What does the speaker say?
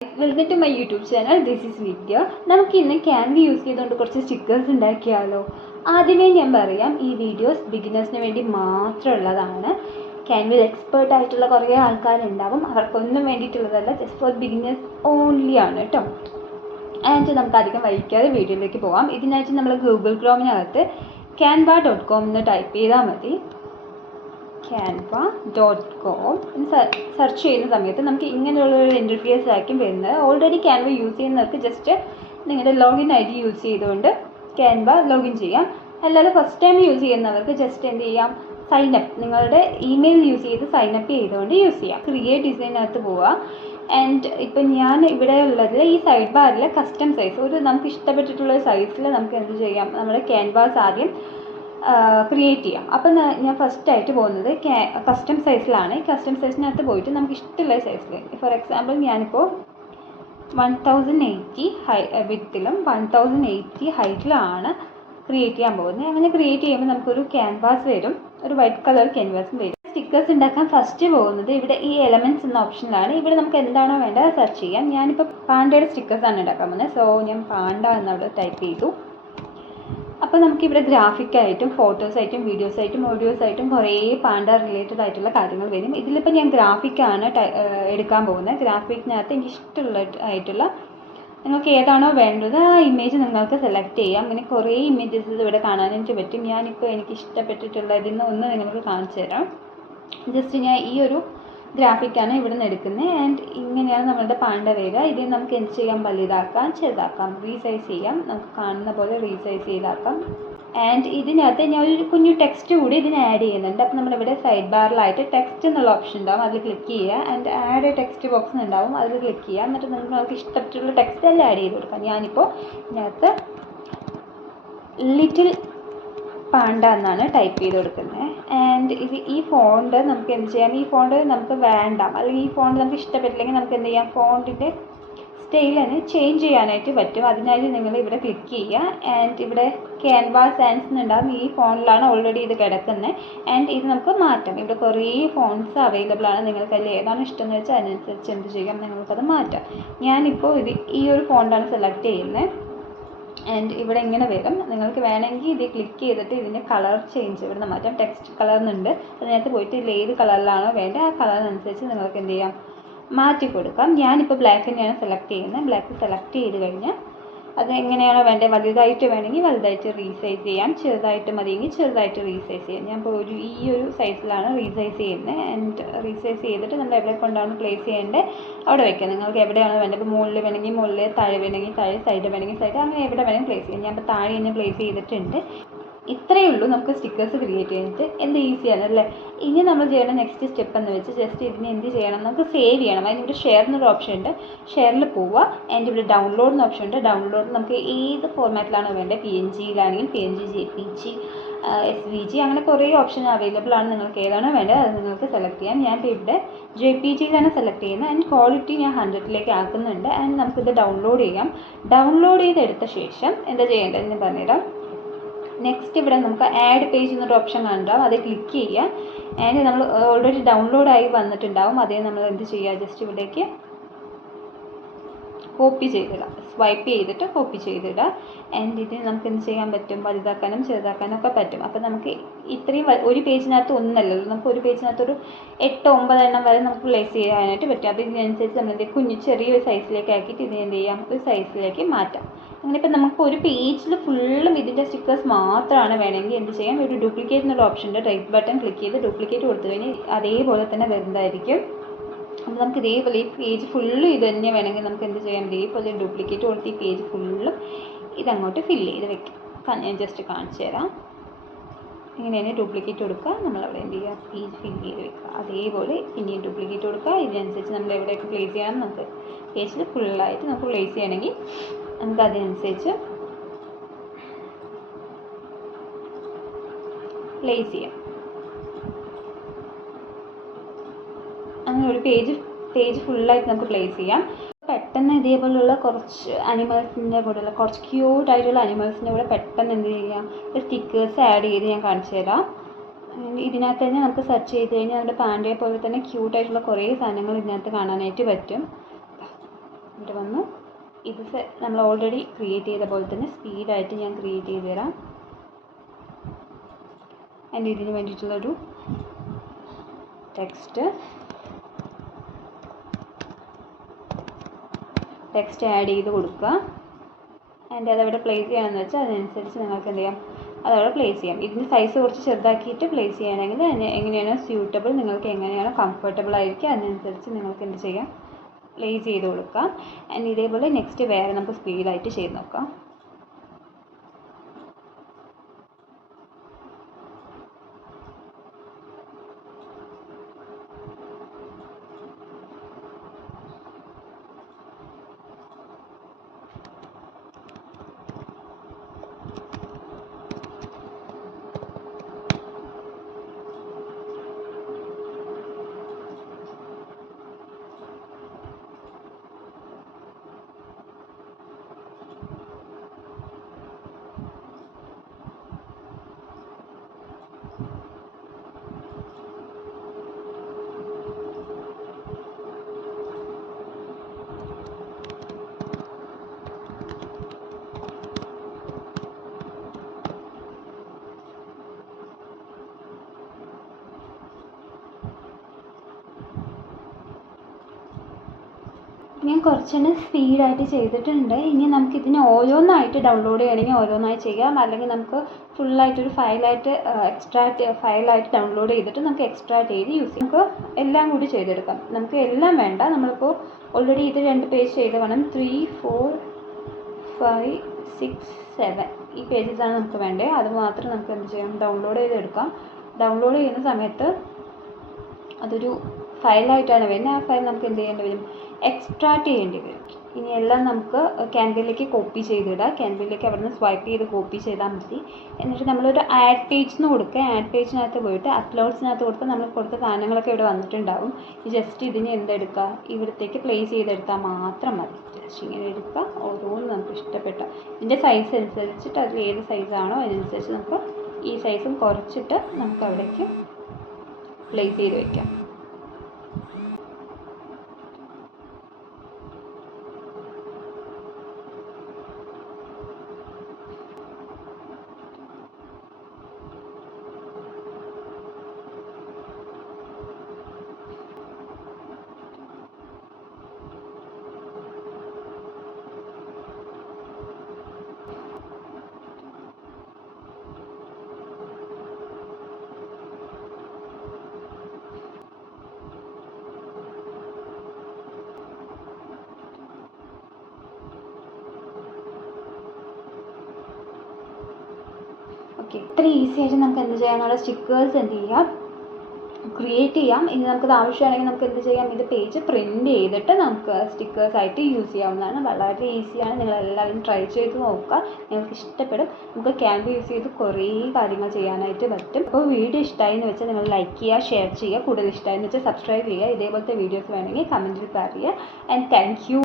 Welcome to my YouTube channel. This is Vidya. നമുക്ക് ഇന്ന് Canva use ചെയ്തുകൊണ്ട് കുറച്ച് സ്റ്റിക്കേഴ്സ് ഉണ്ടാക്കിയാലോ? ആദ്യമേ ഞാൻ പറയാം, ഈ വീഡിയോസ് ബിഗിനേഴ്സിന് വേണ്ടി മാത്രമുള്ളതാണ്. ക്യാൻവയിൽ എക്സ്പേർട്ട് ആയിട്ടുള്ള കുറേ ആൾക്കാരുണ്ടാവും, അവർക്കൊന്നും വേണ്ടിയിട്ടുള്ളതല്ല, ജസ്റ്റ് ഫോർ ബിഗിനേഴ്സ് ഓൺലി ആണ് കേട്ടോ. ആൻഡ് നമുക്ക് അധികം വൈകാതെ വീഡിയോയിലേക്ക് പോകാം. ഇതിനായിട്ട് നമ്മൾ ഗൂഗിൾ ക്രോമിനകത്ത് canva.com എന്ന് ടൈപ്പ് ചെയ്താൽ മതി. canva.com സെർച്ച് ചെയ്യുന്ന സമയത്ത് നമുക്ക് ഇങ്ങനെയുള്ളൊരു ഇൻ്റർഫേസ് ആയിരിക്കും വരുന്നത്. ഓൾറെഡി ക്യാൻവ യൂസ് ചെയ്യുന്നവർക്ക് ജസ്റ്റ് നിങ്ങളുടെ ലോഗിൻ ID യൂസ് ചെയ്തുകൊണ്ട് ക്യാൻവ ലോഗിൻ ചെയ്യാം. അല്ലാതെ ഫസ്റ്റ് ടൈം യൂസ് ചെയ്യുന്നവർക്ക് ജസ്റ്റ് എന്ത് ചെയ്യാം, സൈനപ്പ്, നിങ്ങളുടെ ഇമെയിൽ യൂസ് ചെയ്ത് സൈനപ്പ് ചെയ്തുകൊണ്ട് യൂസ് ചെയ്യാം. ക്രിയേറ്റ് ഡിസൈനകത്ത് പോവുക. ആൻഡ് ഇപ്പം ഞാൻ ഇവിടെ ഉള്ളതിൽ ഈ സൈഡ് ബാറിൽ കസ്റ്റം സൈസ്, നമുക്ക് ഇഷ്ടപ്പെട്ടിട്ടുള്ള സൈസിൽ നമുക്ക് എന്ത് ചെയ്യാം, നമ്മുടെ ക്യാൻവാസ് ആദ്യം ക്രിയേറ്റ് ചെയ്യാം. അപ്പം ഞാൻ ഫസ്റ്റായിട്ട് പോകുന്നത് കസ്റ്റം സൈസിലാണ്. ഈ കസ്റ്റം സൈസിനകത്ത് പോയിട്ട് നമുക്ക് ഇഷ്ടമുള്ള സൈസിൽ, ഫോർ എക്സാമ്പിൾ ഞാനിപ്പോൾ 1080 വിത്തിലും 1080 ഹൈറ്റിലാണ് ക്രിയേറ്റ് ചെയ്യാൻ പോകുന്നത്. അങ്ങനെ ക്രിയേറ്റ് ചെയ്യുമ്പോൾ നമുക്കൊരു ക്യാൻവാസ് വരും, ഒരു വൈറ്റ് കളർ ക്യാൻവാസും വരും. സ്റ്റിക്കേഴ്സ് ഉണ്ടാക്കാൻ ഫസ്റ്റ് പോകുന്നത് ഇവിടെ ഈ എലമെൻറ്റ്സ് എന്ന ഓപ്ഷനിലാണ്. ഇവിടെ നമുക്ക് എന്താണോ വേണ്ടത് സെർച്ച് ചെയ്യാം. ഞാനിപ്പോൾ പാണ്ടയുടെ സ്റ്റിക്കേഴ്സാണ് ഉണ്ടാക്കാൻ പോകുന്നത്. സോ ഞാൻ പാണ്ട എന്നവിടെ ടൈപ്പ് ചെയ്തു. അപ്പോൾ നമുക്കിവിടെ ഗ്രാഫിക്കായിട്ടും ഫോട്ടോസായിട്ടും വീഡിയോസായിട്ടും ഓഡിയോസായിട്ടും കുറേ പാണ്ട റിലേറ്റഡ് ആയിട്ടുള്ള കാര്യങ്ങൾ വരും. ഇതിലിപ്പോൾ ഞാൻ ഗ്രാഫിക്കാണ് എടുക്കാൻ പോകുന്നത്. ഗ്രാഫിക്കിനകത്ത് എനിക്ക് ഇഷ്ടമുള്ള നിങ്ങൾക്ക് ഏതാണോ വേണ്ടത് ആ ഇമേജ് നിങ്ങൾക്ക് സെലക്ട് ചെയ്യാം. ഇങ്ങനെ കുറേ ഇമേജസ് ഇവിടെ കാണാനായിട്ട് പറ്റും. ഞാനിപ്പോൾ എനിക്ക് ഇഷ്ടപ്പെട്ടിട്ടുള്ള ഇതിൽ നിന്ന് ഒന്ന് നിങ്ങൾക്ക് കാണിച്ചു തരാം. ജസ്റ്റ് ഞാൻ ഈ ഒരു ഗ്രാഫിക്കാണ് ഇവിടെ നിന്ന് എടുക്കുന്നത്. ആൻഡ് ഇങ്ങനെയാണ് നമ്മളുടെ പാണ്ട വരിക. ഇതിൽ നമുക്ക് എന്ത് ചെയ്യാം, വലുതാക്കാം, ചെറുതാക്കാം, റീസൈസ് ചെയ്യാം. നമുക്ക് കാണുന്ന പോലെ റീസൈസ് ചെയ്താക്കാം. ആൻഡ് ഇതിനകത്ത് ഞാൻ ഒരു കുഞ്ഞു ടെക്സ്റ്റ് കൂടി ഇതിന് ആഡ് ചെയ്യുന്നുണ്ട്. അപ്പോൾ നമ്മളിവിടെ സൈഡ് ബാറിലായിട്ട് ടെക്സ്റ്റ് എന്നുള്ള ഓപ്ഷൻ ഉണ്ടാവും, അതിൽ ക്ലിക്ക് ചെയ്യുക. ആൻഡ് ആഡ് ടെക്സ്റ്റ് ബോക്സ് ഉണ്ടാവും, അതിൽ ക്ലിക്ക് ചെയ്യുക. എന്നിട്ട് നിങ്ങൾക്ക് ഇഷ്ടപ്പെട്ടുള്ള ടെക്സ്റ്റ് എല്ലാം ആഡ് ചെയ്ത് കൊടുക്കാം. ഞാനിപ്പോൾ ഇതിനകത്ത് ലിറ്റിൽ പാണ്ട എന്നാണ് ടൈപ്പ് ചെയ്ത് കൊടുക്കുന്നത്. ആൻഡ് ഈ ഫോണ്ട് നമുക്ക് എന്ത് ചെയ്യാം, ഈ ഫോണ്ട് നമുക്ക് വേണ്ട, അല്ലെങ്കിൽ ഈ ഫോണ്ട് നമുക്ക് ഇഷ്ടപ്പെട്ടില്ലെങ്കിൽ നമുക്ക് എന്ത് ചെയ്യാം, ഫോണ്ടിൻ്റെ സ്റ്റൈലിന് ചേഞ്ച് ചെയ്യാനായിട്ട് പറ്റും. അതിനായിട്ട് നിങ്ങൾ ഇവിടെ ക്ലിക്ക് ചെയ്യുക. ആൻഡ് ഇവിടെ ക്യാൻവാ സാൻസ് എന്നുണ്ടാകും. ഈ ഫോണിലാണ് ഓൾറെഡി ഇത് കിടക്കുന്നത്. ആൻഡ് ഇത് നമുക്ക് മാറ്റാം. ഇവിടെ കുറേ ഫോൺസ് അവൈലബിൾ ആണ്. നിങ്ങൾക്ക് അതിൽ ഏതാണ് ഇഷ്ടം എന്ന് വെച്ചാൽ അതിനനുസരിച്ച് എന്ത് ചെയ്യാം, നിങ്ങൾക്കത് മാറ്റാം. ഞാനിപ്പോൾ ഈ ഒരു ഫോണ്ടാണ് സെലക്ട് ചെയ്യുന്നത്. ആൻഡ് ഇവിടെ ഇങ്ങനെ വരും. നിങ്ങൾക്ക് വേണമെങ്കിൽ ഇത് ക്ലിക്ക് ചെയ്തിട്ട് ഇതിൻ്റെ കളർ ചേഞ്ച് ഇവിടെ നിന്ന് മാറ്റാം. ടെക്സ്റ്റ് കളർ എന്നുണ്ട്, അതിനകത്ത് പോയിട്ട് ഇതിൽ ഏത് കളറിലാണോ വേണ്ടത് ആ കളറിനനുസരിച്ച് നിങ്ങൾക്ക് എന്ത് ചെയ്യാം, മാറ്റി കൊടുക്കാം. ഞാനിപ്പോൾ ബ്ലാക്ക് തന്നെയാണ് സെലക്ട് ചെയ്യുന്നത്. ബ്ലാക്ക് സെലക്ട് ചെയ്ത് കഴിഞ്ഞാൽ അത് എങ്ങനെയാണോ വേണ്ടത്, വലുതായിട്ട് വേണമെങ്കിൽ വലുതായിട്ട് റീസൈസ് ചെയ്യാം, ചെറുതായിട്ട് മതിയെങ്കിൽ ചെറുതായിട്ട് റീസൈസ് ചെയ്യാം. ഞാൻ ഇപ്പോൾ ഈ ഒരു സൈസിലാണ് റീസൈസ് ചെയ്യുന്നത്. ആൻഡ് റീസൈസ് ചെയ്തിട്ട് നമ്മൾ എവിടെ കൊണ്ടാണ് പ്ലേസ് ചെയ്യേണ്ടത് അവിടെ വയ്ക്കാം. നിങ്ങൾക്ക് എവിടെയാണോ വേണ്ടത്, ഇപ്പോൾ മുകളിൽ വേണമെങ്കിൽ മുകളിൽ, താഴെ വേണമെങ്കിൽ താഴെ, സൈഡ് വേണമെങ്കിൽ സൈഡ്, അങ്ങനെ എവിടെ വേണമെങ്കിൽ പ്ലേസ് ചെയ്യാം. ഞാൻ ഇപ്പോൾ താഴെ തന്നെ പ്ലേസ് ചെയ്തിട്ടുണ്ട്. ഇത്രയേ ഉള്ളൂ നമുക്ക് സ്റ്റിക്കേഴ്സ് ക്രിയേറ്റ് ചെയ്തിട്ട്. എന്ത് ഈസിയാണ് അല്ലേ? ഇനി നമ്മൾ ചെയ്യേണ്ട നെക്സ്റ്റ് സ്റ്റെപ്പ് എന്ന് വെച്ച് ജസ്റ്റ് ഇതിന് എന്ത് ചെയ്യണം, നമുക്ക് സേവ് ചെയ്യണം. അതിനിവിടെ ഷെയർ എന്നൊരു ഓപ്ഷൻ ഉണ്ട്, ഷെയറിൽ പോവുക. ആൻഡ് ഇവിടെ ഡൗൺലോഡ് എന്ന ഓപ്ഷൻ ഉണ്ട്. ഡൗൺലോഡ് നമുക്ക് ഏത് ഫോർമാറ്റിലാണോ വേണ്ടത്, PNG-യിലാണെങ്കിൽ PNG, JPG, SVG, അങ്ങനെ കുറേ ഓപ്ഷൻ അവൈലബിൾ ആണ്. നിങ്ങൾക്ക് ഏതാണോ വേണ്ടത് അത് നിങ്ങൾക്ക് സെലക്ട് ചെയ്യാം. ഞാൻ ഇവിടെ JPG-യിലാണ് സെലക്ട് ചെയ്യുന്നത്. ആൻഡ് ക്വാളിറ്റി ഞാൻ 100-ലേക്ക് ആക്കുന്നുണ്ട്. ആൻഡ് നമുക്കിത് ഡൗൺലോഡ് ചെയ്യാം. ഡൗൺലോഡ് ചെയ്തെടുത്ത ശേഷം എന്താ ചെയ്യേണ്ടതെന്ന് പറഞ്ഞുതരാം. നെക്സ്റ്റ് ഇവിടെ നമുക്ക് ആഡ് പേജ് എന്നൊരു ഓപ്ഷൻ കണ്ടാവും, അത് ക്ലിക്ക് ചെയ്യുക. ആൻഡ് നമ്മൾ ഓൾറെഡി ഡൗൺലോഡായി വന്നിട്ടുണ്ടാവും. അതേ നമ്മൾ എന്ത് ചെയ്യുക, ജസ്റ്റ് ഇവിടേക്ക് കോപ്പി ചെയ്തിടുക, സ്വൈപ്പ് ചെയ്തിട്ട് കോപ്പി ചെയ്തിടുക. ആൻഡ് ഇത് നമുക്ക് എന്ത് ചെയ്യാൻ പറ്റും, വലുതാക്കാനും ചെറുതാക്കാനും ഒക്കെ പറ്റും. അപ്പോൾ നമുക്ക് ഇത്രയും ഒരു പേജിനകത്ത് ഒന്നല്ലല്ലോ, നമുക്ക് ഒരു പേജിനകത്തൊരു 8-9 എണ്ണം വരെ നമുക്ക് പ്ലേസ് ചെയ്യാനായിട്ട് പറ്റും. അപ്പോൾ ഇതിനനുസരിച്ച് നമ്മൾ കുഞ്ഞു ചെറിയൊരു സൈസിലേക്ക് ആക്കിയിട്ട് ഇതിന് എന്ത് ചെയ്യാം, ഒരു സൈസിലേക്ക് മാറ്റാം. അങ്ങനെ ഇപ്പോൾ നമുക്ക് ഒരു പേജിൽ ഫുള്ളും ഇതിൻ്റെ സ്റ്റിക്കേഴ്സ് മാത്രമാണ് വേണമെങ്കിൽ എന്ത് ചെയ്യാം, ഒരു ഡ്യൂപ്ലിക്കേറ്റ് എന്നുള്ള ഓപ്ഷൻ ഉണ്ട്. റൈറ്റ് ബട്ടൺ ക്ലിക്ക് ചെയ്ത് ഡ്യൂപ്ലിക്കേറ്റ് കൊടുത്തു കഴിഞ്ഞാൽ അതേപോലെ തന്നെ വരുന്നതായിരിക്കും. അപ്പോൾ നമുക്ക് ഇതേപോലെ ഈ പേജ് ഫുള്ളും ഇത് തന്നെ വേണമെങ്കിൽ നമുക്ക് എന്ത് ചെയ്യാം, ഇതേപോലെ ഡ്യൂപ്ലിക്കേറ്റ് കൊടുത്ത് ഈ പേജ് ഫുള്ളും ഇതങ്ങോട്ട് ഫില്ല് ചെയ്ത് വെക്കാം. ഞാൻ ജസ്റ്റ് കാണിച്ചു തരാം. ഇങ്ങനെയാണ് ഡ്യൂപ്ലിക്കേറ്റ് കൊടുക്കുക. നമ്മളവിടെ എന്ത് ചെയ്യുക, പേജ് ഫില്ല് ചെയ്ത് വെക്കുക. അതേപോലെ പിന്നെയും ഡ്യൂപ്ലിക്കേറ്റ് കൊടുക്കുക. ഇതിനനുസരിച്ച് നമ്മൾ എവിടെയൊക്കെ പ്ലേസ് ചെയ്യണം, നമുക്ക് പേജിൽ ഫുള്ളായിട്ട് നമുക്ക് പ്ലേസ് ചെയ്യണമെങ്കിൽ നമുക്ക് അതിനനുസരിച്ച് പ്ലേസ് ചെയ്യാം. അങ്ങനെ ഒരു പേജ് ഫുള്ളായിട്ട് നമുക്ക് പ്ലേസ് ചെയ്യാം. പെട്ടെന്ന് ഇതേപോലുള്ള കുറച്ച് അനിമൽസിൻ്റെ കൂടെയുള്ള കുറച്ച് ക്യൂട്ടായിട്ടുള്ള അനിമൽസിൻ്റെ കൂടെ പെട്ടെന്ന് എന്ത് ചെയ്യാം, സ്റ്റിക്കേഴ്സ് ആഡ് ചെയ്ത് ഞാൻ കാണിച്ചു തരാം. ഇതിനകത്ത് തന്നെ നമുക്ക് സെർച്ച് ചെയ്ത് കഴിഞ്ഞാൽ നമ്മുടെ പാണ്ടയെ പോലെ തന്നെ ക്യൂട്ടായിട്ടുള്ള കുറേ സാധനങ്ങൾ ഇതിനകത്ത് കാണാനായിട്ട് പറ്റും. ഇവിടെ വന്നു. ഇത് നമ്മൾ ഓൾറെഡി ക്രിയേറ്റ് ചെയ്ത പോലെ തന്നെ സ്പീഡായിട്ട് ഞാൻ ക്രിയേറ്റ് ചെയ്ത് തരാം. ആൻഡ് ഇതിന് വേണ്ടിയിട്ടുള്ളൊരു ടെക്സ്റ്റ് ആഡ് ചെയ്ത് കൊടുക്കുക. ആൻഡ് അതവിടെ പ്ലേസ് ചെയ്യണമെന്ന് വെച്ചാൽ അതിനനുസരിച്ച് നിങ്ങൾക്ക് എന്ത് ചെയ്യാം, അതവിടെ പ്ലേസ് ചെയ്യാം. ഇതിന് സൈസ് കുറച്ച് ചെറുതാക്കിയിട്ട് പ്ലേസ് ചെയ്യണമെങ്കിൽ എങ്ങനെയാണോ സ്യൂട്ടബിൾ, നിങ്ങൾക്ക് എങ്ങനെയാണോ കംഫർട്ടബിൾ ആയിരിക്കും അതിനനുസരിച്ച് നിങ്ങൾക്ക് എന്ത് ചെയ്യാം, പ്ലേസ് ചെയ്ത് കൊടുക്കാം. ആൻഡ് ഇതേപോലെ നെക്സ്റ്റ് വേറെ നമുക്ക് സ്പീഡായിട്ട് ചെയ്ത് നോക്കാം. ഞാൻ കുറച്ചെണ്ണം സ്പീഡായിട്ട് ചെയ്തിട്ടുണ്ട്. ഇനി നമുക്ക് ഇതിനെ ഓരോന്നായിട്ട് ഡൗൺലോഡ് ചെയ്യണമെങ്കിൽ ഓരോന്നായി ചെയ്യാം, അല്ലെങ്കിൽ നമുക്ക് ഫുള്ളായിട്ടൊരു ഫയലായിട്ട് ഫയലായിട്ട് ഡൗൺലോഡ് ചെയ്തിട്ട് നമുക്ക് എക്സ്ട്രാക്ട് ചെയ്ത് യൂസ് ചെയ്യാം. നമുക്ക് എല്ലാം കൂടി ചെയ്തെടുക്കാം. നമുക്ക് എല്ലാം വേണ്ട, നമ്മളിപ്പോൾ ഓൾറെഡി ഇത് 2 പേജ് ചെയ്ത് വേണം. 3, 4, 5, 6, 7 ഈ പേജസാണ് നമുക്ക് വേണ്ടത്. അത് മാത്രം നമുക്ക് എന്ത് ചെയ്യാം, ഡൗൺലോഡ് ചെയ്തെടുക്കാം. ഡൗൺലോഡ് ചെയ്യുന്ന സമയത്ത് അതൊരു ഫയലായിട്ടാണ് വരുന്നത്. ആ ഫയൽ നമുക്ക് എന്ത് ചെയ്യേണ്ടി വരും, എക്സ്ട്രാക്ട് ചെയ്യേണ്ടി വരും. ഇനി എല്ലാം നമുക്ക് ക്യാൻവയിലേക്ക് കോപ്പി ചെയ്തിടാം. ക്യാൻവയിലേക്ക് അവിടെ നിന്ന് സ്വൈപ്പ് ചെയ്ത് കോപ്പി ചെയ്താൽ മതി. എന്നിട്ട് നമ്മളൊരു ആഡ് പേജ് കൊടുക്കുക. ആഡ് പേജിനകത്ത് പോയിട്ട് അപ്ലോഡ്സിനകത്ത് കൊടുത്ത് നമ്മൾ കൊടുത്ത സാധനങ്ങളൊക്കെ ഇവിടെ വന്നിട്ടുണ്ടാവും. ജസ്റ്റ് ഇതിന് എന്തെടുക്കുക, ഇവിടത്തേക്ക് പ്ലേസ് ചെയ്തെടുത്താൽ മാത്രം മതി. ജസ്റ്റ് ഇങ്ങനെ എടുക്കുക. ഓരോന്നും നമുക്ക് ഇഷ്ടപ്പെട്ട ഇതിൻ്റെ സൈസ് അനുസരിച്ചിട്ട് അതിൽ ഏത് സൈസാണോ അതിനനുസരിച്ച് നമുക്ക് ഈ സൈസും കുറച്ചിട്ട് നമുക്ക് അവിടേക്ക് പ്ലേസ് ചെയ്ത് വയ്ക്കാം. ഓക്കെ, ഇത്ര ഈസി ആയിട്ട് നമുക്ക് എന്ത് ചെയ്യാനുള്ള സ്റ്റിക്കേഴ്സ് എന്ത് ചെയ്യാം, ക്രിയേറ്റ് ചെയ്യാം. ഇനി നമുക്കത് ആവശ്യമാണെങ്കിൽ നമുക്ക് എന്ത് ചെയ്യാം, ഇത് പേജ് പ്രിൻറ്റ് ചെയ്തിട്ട് നമുക്ക് സ്റ്റിക്കേഴ്സായിട്ട് യൂസ് ചെയ്യാവുന്നതാണ്. വളരെ ഈസിയാണ്. നിങ്ങളെല്ലാവരും ട്രൈ ചെയ്ത് നോക്കുക, നിങ്ങൾക്ക് ഇഷ്ടപ്പെടും. നമുക്ക് ക്യാൻവ യൂസ് ചെയ്ത് കുറേ കാര്യങ്ങൾ ചെയ്യാനായിട്ട് പറ്റും. അപ്പോൾ വീഡിയോ ഇഷ്ടമായി എന്ന് വെച്ചാൽ നിങ്ങൾ ലൈക്ക് ചെയ്യുക, ഷെയർ ചെയ്യുക. കൂടുതൽ ഇഷ്ടമായി എന്ന് വെച്ചാൽ സബ്സ്ക്രൈബ് ചെയ്യുക. ഇതേപോലത്തെ വീഡിയോസ് വേണമെങ്കിൽ കമൻറ്റിൽ പറയുക. And thank you.